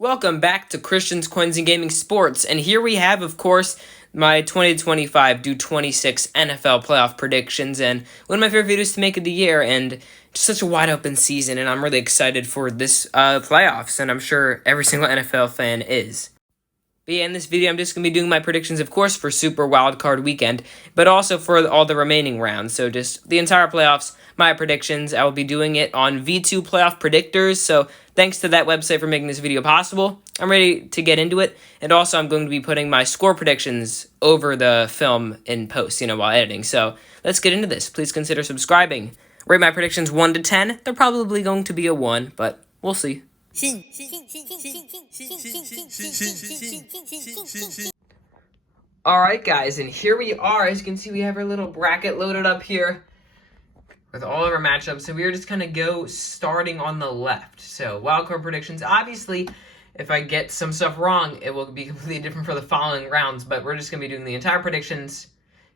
Welcome back to Christian's Coins and Gaming Sports, and here we have, of course, my 2025 to 26 NFL playoff predictions, and one of my favorite videos to make of the year, and just such a wide open season, and I'm really excited for this playoffs, and I'm sure every single NFL fan is. But yeah, in this video, I'm just going to be doing my predictions, of course, for Super Wildcard Weekend, but also for all the remaining rounds. So just the entire playoffs, my predictions. I will be doing it on V2 Playoff Predictors, so thanks to that website for making this video possible. I'm ready to get into it, and also I'm going to be putting my score predictions over the film in post, while editing. So let's get into this. Please consider subscribing. Rate my predictions 1 to 10. They're probably going to be a 1, but we'll see. Alright guys, and here we are. As you can see, we have our little bracket loaded up here with all of our matchups. So we are just gonna go starting on the left. So wildcard predictions. Obviously, if I get some stuff wrong, it will be completely different for the following rounds, but we're just gonna be doing the entire predictions.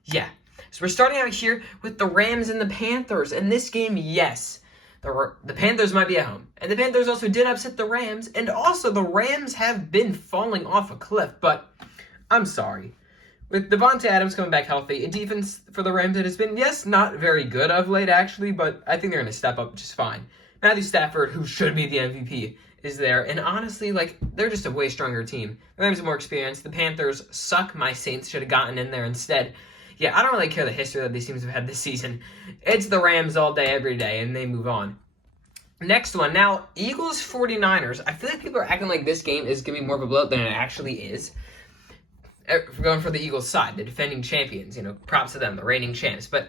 Yeah. So we're starting out here with the Rams and the Panthers. And this game, yes, the Panthers might be at home. And the Panthers also did upset the Rams. And also, the Rams have been falling off a cliff. But I'm sorry. With Devontae Adams coming back healthy, a defense for the Rams that has been, yes, not very good of late, actually. But I think they're going to step up just fine. Matthew Stafford, who should be the MVP, is there. And honestly, they're just a way stronger team. The Rams have more experience. The Panthers suck. My Saints should have gotten in there instead. Yeah, I don't really care the history that these teams have had this season. It's the Rams all day, every day, and they move on. Next one. Now, Eagles 49ers. I feel like people are acting like this game is going to be more of a blowout than it actually is. Going for the Eagles side, the defending champions. Props to them, the reigning champs. But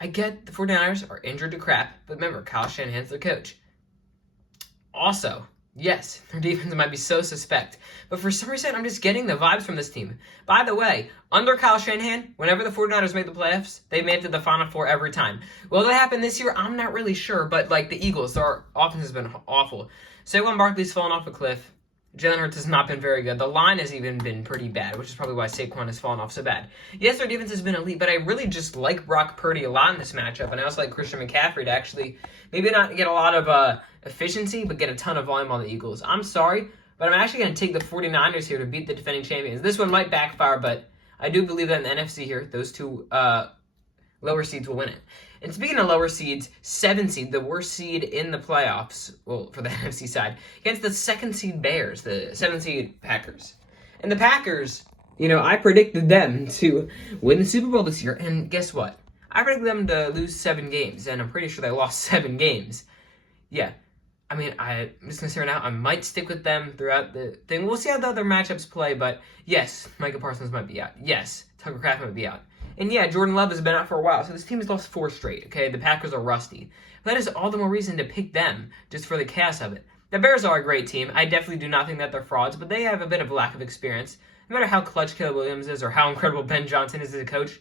I get the 49ers are injured to crap. But remember, Kyle Shanahan's their coach. Also, yes, their defense might be so suspect. But for some reason, I'm just getting the vibes from this team. By the way, under Kyle Shanahan, whenever the 49ers made the playoffs, they made it to the Final Four every time. Will that happen this year? I'm not really sure. But the Eagles, their offense has been awful. Saquon Barkley's fallen off a cliff. Jalen Hurts has not been very good. The line has even been pretty bad, which is probably why Saquon has fallen off so bad. Yes, their defense has been elite, but I really just like Brock Purdy a lot in this matchup, and I also like Christian McCaffrey to actually maybe not get a lot of efficiency, but get a ton of volume on the Eagles. I'm sorry, but I'm actually going to take the 49ers here to beat the defending champions. This one might backfire, but I do believe that in the NFC here, those two lower seeds will win it. And speaking of lower seeds, 7 seed, the worst seed in the playoffs, well, for the NFC side, against the 2nd seed Bears, the 7 seed Packers. And the Packers, I predicted them to win the Super Bowl this year, and guess what? I predicted them to lose 7 games, and I'm pretty sure they lost 7 games. Yeah. I'm just going to say right now, I might stick with them throughout the thing. We'll see how the other matchups play, but yes, Micah Parsons might be out. Yes, Tucker Kraft might be out. And yeah, Jordan Love has been out for a while, so this team has lost 4 straight, okay? The Packers are rusty. But that is all the more reason to pick them, just for the chaos of it. The Bears are a great team. I definitely do not think that they're frauds, but they have a bit of a lack of experience. No matter how clutch Caleb Williams is or how incredible Ben Johnson is as a coach,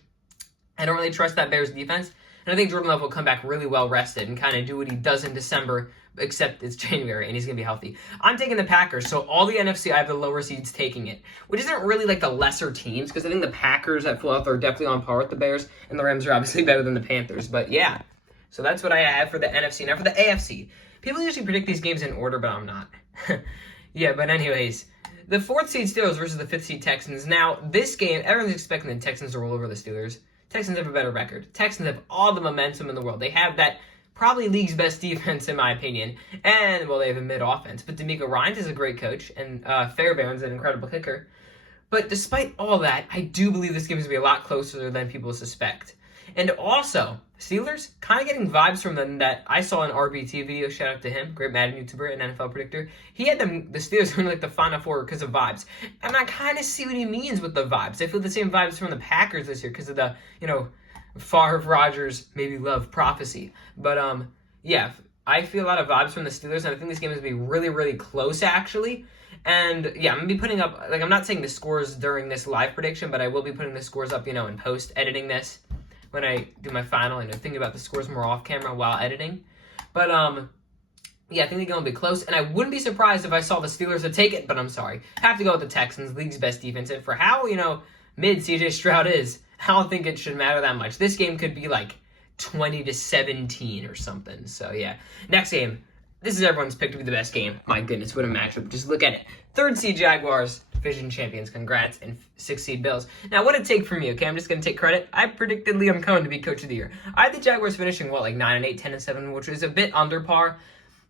I don't really trust that Bears defense. And I think Jordan Love will come back really well rested and kind of do what he does in December, except it's January and he's going to be healthy. I'm taking the Packers, so all the NFC, I have the lower seeds taking it, which isn't really the lesser teams, because I think the Packers at full health are definitely on par with the Bears, and the Rams are obviously better than the Panthers. But yeah, so that's what I have for the NFC. Now for the AFC, people usually predict these games in order, but I'm not. Yeah, but anyways, the 4th seed Steelers versus the 5th seed Texans. Now, this game, everyone's expecting the Texans to roll over the Steelers. Texans have a better record. Texans have all the momentum in the world. They have that probably league's best defense, in my opinion. And, well, they have a mid-offense. But D'Amico Ryans is a great coach, and Fairbairn's an incredible kicker. But despite all that, I do believe this game is going to be a lot closer than people suspect. And also, Steelers, kind of getting vibes from them that I saw in RBT video. Shout out to him, great Madden YouTuber and NFL predictor. He had the Steelers win the Final Four because of vibes. And I kind of see what he means with the vibes. I feel the same vibes from the Packers this year because of the, Favre, Rodgers, maybe Love prophecy. But, yeah, I feel a lot of vibes from the Steelers, and I think this game is going to be really, really close, actually. And, yeah, I'm going to be putting up, I'm not saying the scores during this live prediction, but I will be putting the scores up, in post, editing this. When I do my final, thinking about the scores more off camera while editing. But, yeah, I think they're going to be close. And I wouldn't be surprised if I saw the Steelers to take it, but I'm sorry. Have to go with the Texans, league's best defense. And for how, mid CJ Stroud is, I don't think it should matter that much. This game could be 20-17 or something. So, yeah. Next game. this is everyone's pick to be the best game. My goodness, what a matchup. Just look at it. 3rd seed Jaguars, division champions, congrats, and 6th seed Bills. Now, what did it take from me, okay? I'm just going to take credit. I predicted Liam Cohen to be coach of the year. I had the Jaguars finishing, 9-8, 10-7, which was a bit under par.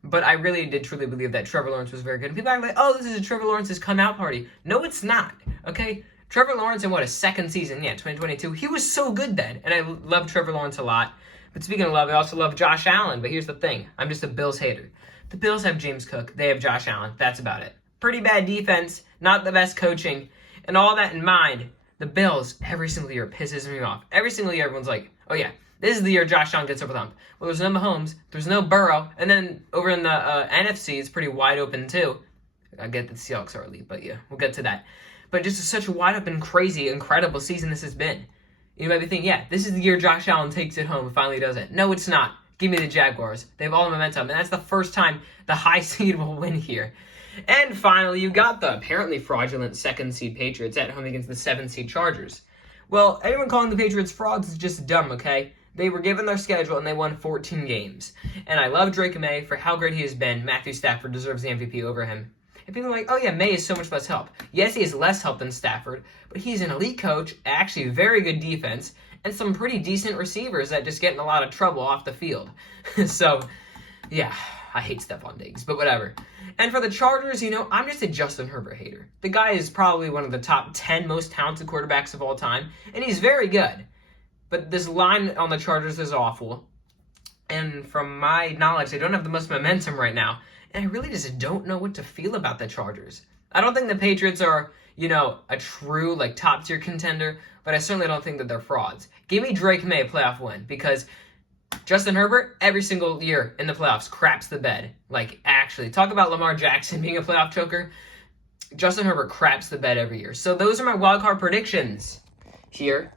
But I really did truly believe that Trevor Lawrence was very good. And people are like, oh, this is a Trevor Lawrence's come out party. No, it's not, okay? Trevor Lawrence in, his second season? Yeah, 2022. He was so good then. And I love Trevor Lawrence a lot. But speaking of love, I also love Josh Allen. But here's the thing. I'm just a Bills hater. The Bills have James Cook. They have Josh Allen. That's about it. Pretty bad defense. Not the best coaching. And all that in mind, the Bills, every single year, pisses me off. Every single year, everyone's like, oh, yeah, this is the year Josh Allen gets over the hump. Well, there's no Mahomes. There's no Burrow. And then over in the NFC, it's pretty wide open, too. I get that the Seahawks are elite, but yeah, we'll get to that. But just such a wide open, crazy, incredible season this has been. You might be thinking, yeah, this is the year Josh Allen takes it home and finally does it. No, it's not. Give me the Jaguars. They have all the momentum, and that's the first time the high seed will win here. And finally, you got the apparently fraudulent 2nd seed Patriots at home against the 7th seed Chargers. Well, anyone calling the Patriots frauds is just dumb, okay? They were given their schedule, and they won 14 games. And I love Drake May for how great he has been. Matthew Stafford deserves the MVP over him. And people are like, oh yeah, May is so much less help. Yes, he has less help than Stafford, but he's an elite coach, actually very good defense, and some pretty decent receivers that just get in a lot of trouble off the field. So, yeah, I hate Stephon Diggs, but whatever. And for the Chargers, I'm just a Justin Herbert hater. The guy is probably one of the top 10 most talented quarterbacks of all time, and he's very good. But this line on the Chargers is awful. And from my knowledge, they don't have the most momentum right now. And I really just don't know what to feel about the Chargers. I don't think the Patriots are, a true, top-tier contender, but I certainly don't think that they're frauds. Give me Drake May a playoff win, because Justin Herbert, every single year in the playoffs, craps the bed. Actually, talk about Lamar Jackson being a playoff choker. Justin Herbert craps the bed every year. So those are my wildcard predictions here.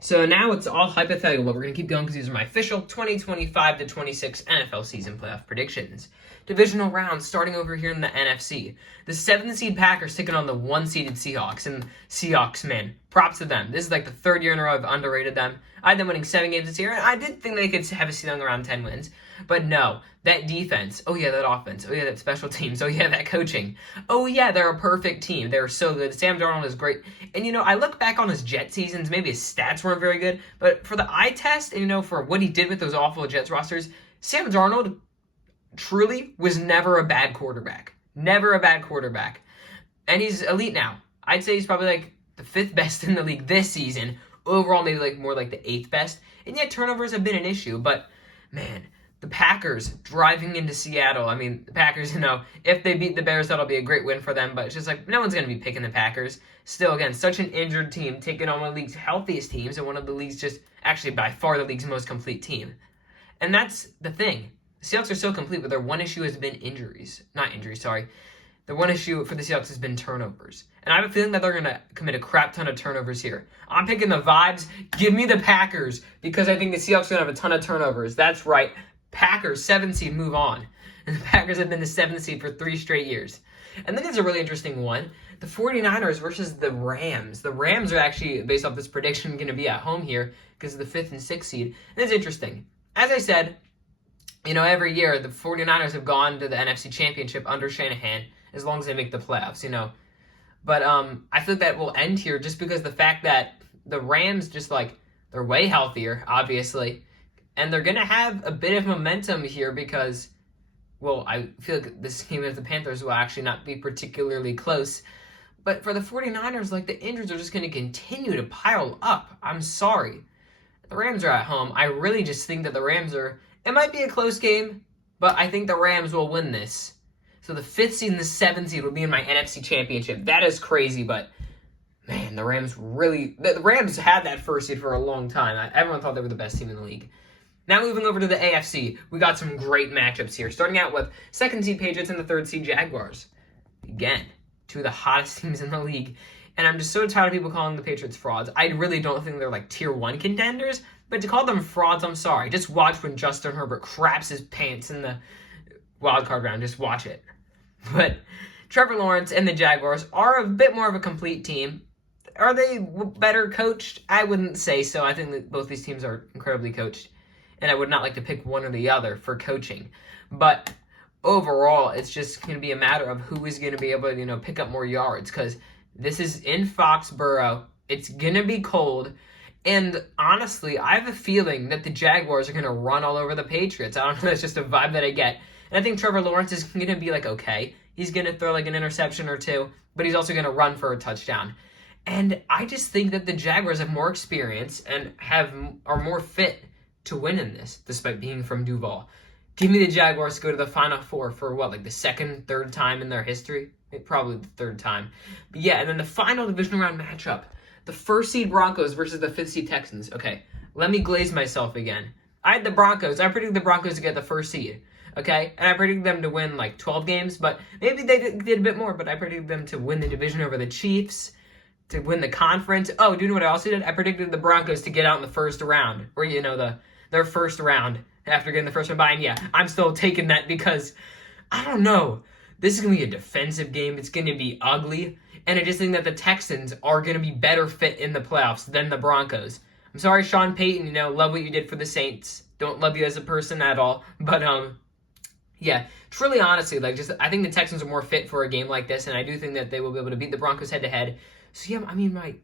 So now it's all hypothetical, but we're going to keep going because these are my official 2025-26 NFL season playoff predictions. Divisional round starting over here in the NFC. The 7th seed Packers taking on the 1-seeded Seahawks. And Seahawks, man, props to them. This is the 3rd year in a row I've underrated them. I had them winning 7 games this year, and I did think they could have a ceiling around 10 wins. But no, that defense, oh yeah, that offense, oh yeah, that special teams, oh yeah, that coaching. Oh yeah, they're a perfect team. They're so good. Sam Darnold is great. And I look back on his Jet seasons, maybe his stats weren't very good, but for the eye test, and for what he did with those awful Jets rosters, Sam Darnold truly was never a bad quarterback. Never a bad quarterback. And he's elite now. I'd say he's probably the 5th best in the league this season. Overall, maybe more the 8th best. And yet turnovers have been an issue. But, man, the Packers driving into Seattle. I mean, the Packers, if they beat the Bears, that'll be a great win for them. But it's just no one's going to be picking the Packers. Still, again, such an injured team, taking on one of the league's healthiest teams and one of the league's actually by far the league's most complete team. And that's the thing. The Seahawks are so complete, but their one issue has been injuries. Not injuries, sorry. The one issue for the Seahawks has been turnovers. And I have a feeling that they're going to commit a crap ton of turnovers here. I'm picking the vibes. Give me the Packers, because I think the Seahawks are going to have a ton of turnovers. That's right. Packers, 7th seed, move on. And the Packers have been the 7th seed for 3 straight years. And then there's a really interesting one. The 49ers versus the Rams. The Rams are actually, based off this prediction, going to be at home here because of the 5th and 6th seed. And it's interesting. As I said, every year the 49ers have gone to the NFC Championship under Shanahan as long as they make the playoffs, But I feel that will end here just because the fact that the Rams they're way healthier, obviously. And they're going to have a bit of momentum here because, I feel like this game against the Panthers will actually not be particularly close. But for the 49ers, the injuries are just going to continue to pile up. I'm sorry. The Rams are at home. I really just think that the Rams are... It might be a close game, but I think the Rams will win this. So the 5th seed and the 7th seed will be in my NFC Championship. That is crazy, but... Man, the Rams really... The Rams had that 1st seed for a long time. Everyone thought they were the best team in the league. Now moving over to the AFC, we got some great matchups here. Starting out with 2nd seed Patriots and the 3rd seed Jaguars. Again, 2 of the hottest teams in the league. And I'm just so tired of people calling the Patriots frauds. I really don't think they're tier 1 contenders. But to call them frauds, I'm sorry. Just watch when Justin Herbert craps his pants in the wildcard round. Just watch it. But Trevor Lawrence and the Jaguars are a bit more of a complete team. Are they better coached? I wouldn't say so. I think that both these teams are incredibly coached. And I would not like to pick one or the other for coaching. But overall, it's just going to be a matter of who is going to be able to, pick up more yards, because this is in Foxborough. It's going to be cold. And honestly, I have a feeling that the Jaguars are going to run all over the Patriots. I don't know, that's just a vibe that I get. And I think Trevor Lawrence is going to be okay. He's going to throw an interception or two, but he's also going to run for a touchdown. And I just think that the Jaguars have more experience and are more fit to win in this, despite being from Duval. Give me the Jaguars to go to the Final Four for the second, third time in their history? Probably the third time. But yeah, and then the final division round matchup. The first seed Broncos versus the fifth seed Texans. Okay, let me glaze myself again. I had the Broncos. I predicted the Broncos to get the first seed. Okay, and I predicted them to win 12 games, but maybe they did a bit more, but I predicted them to win the division over the Chiefs, to win the conference. Oh, do you know what I also did? I predicted the Broncos to get out in the first round, or their first round after getting the first round bye. And yeah, I'm still taking that because, I don't know, this is going to be a defensive game. It's going to be ugly. And I just think that the Texans are going to be better fit in the playoffs than the Broncos. I'm sorry, Sean Payton, love what you did for the Saints. Don't love you as a person at all. But, yeah, truly, honestly, I think the Texans are more fit for a game like this. And I do think that they will be able to beat the Broncos head-to-head. So, yeah, I mean, my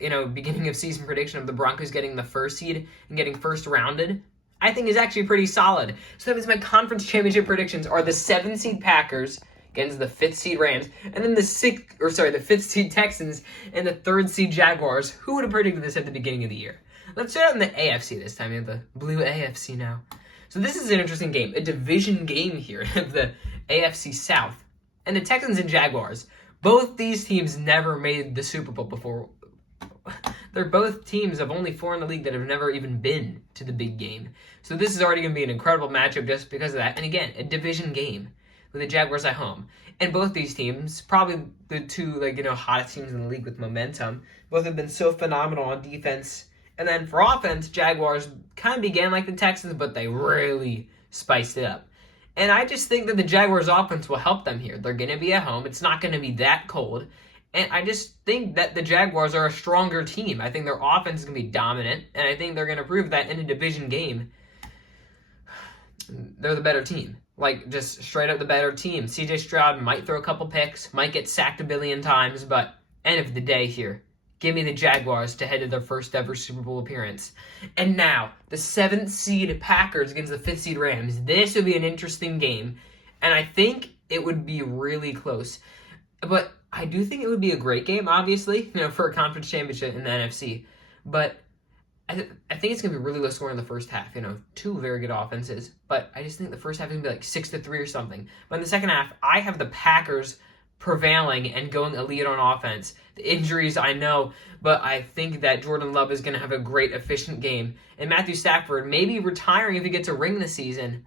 beginning of season prediction of the Broncos getting the first seed and getting first rounded, I think is actually pretty solid. So that means my conference championship predictions are the 7th seed Packers against the 5th seed Rams, and then the 5th seed Texans and the 3rd seed Jaguars. Who would have predicted this at the beginning of the year? Let's start out in the AFC this time. We have the blue AFC now. So this is an interesting game, a division game here of the AFC South. And the Texans and Jaguars, both these teams never made the Super Bowl before. They're both teams of only 4 in the league that have never even been to the big game. So this is already going to be an incredible matchup just because of that. And again, a division game with the Jaguars at home. And both these teams, probably the two hottest teams in the league with momentum, both have been so phenomenal on defense. And then for offense, Jaguars kind of began like the Texans, but they really spiced it up. And I just think that the Jaguars offense will help them here. They're going to be at home. It's not going to be that cold. And I just think that the Jaguars are a stronger team. I think their offense is going to be dominant, and I think they're going to prove that in a division game, they're the better team. Just straight up the better team. C.J. Stroud might throw a couple picks, might get sacked a billion times, but end of the day here, give me the Jaguars to head to their first ever Super Bowl appearance. And now, the 7th seed Packers against the 5th seed Rams. This would be an interesting game, and I think it would be really close. But I do think it would be a great game, obviously, for a conference championship in the NFC. But I think it's going to be really low scoring in the first half. Two very good offenses. But I just think the first half is going to be 6-3 or something. But in the second half, I have the Packers prevailing and going elite on offense. The injuries, I know, but I think that Jordan Love is going to have a great, efficient game. And Matthew Stafford may be retiring if he gets a ring this season.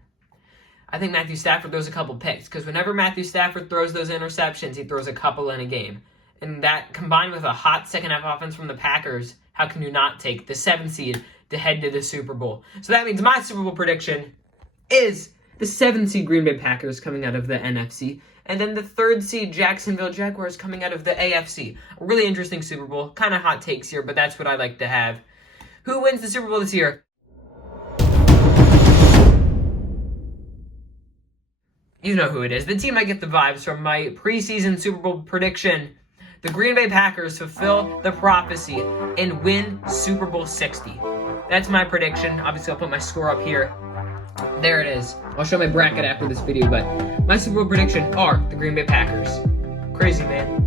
I think Matthew Stafford throws a couple picks, because whenever Matthew Stafford throws those interceptions, he throws a couple in a game. And that, combined with a hot second-half offense from the Packers, how can you not take the 7th seed to head to the Super Bowl? So that means my Super Bowl prediction is the 7th seed Green Bay Packers coming out of the NFC, and then the 3rd seed Jacksonville Jaguars coming out of the AFC. A really interesting Super Bowl. Kind of hot takes here, but that's what I like to have. Who wins the Super Bowl this year? You know who it is. The team I get the vibes from my preseason Super Bowl prediction. The Green Bay Packers fulfill the prophecy and win Super Bowl 60. That's my prediction. Obviously, I'll put my score up here. There it is. I'll show my bracket after this video, but my Super Bowl prediction are the Green Bay Packers. Crazy, man.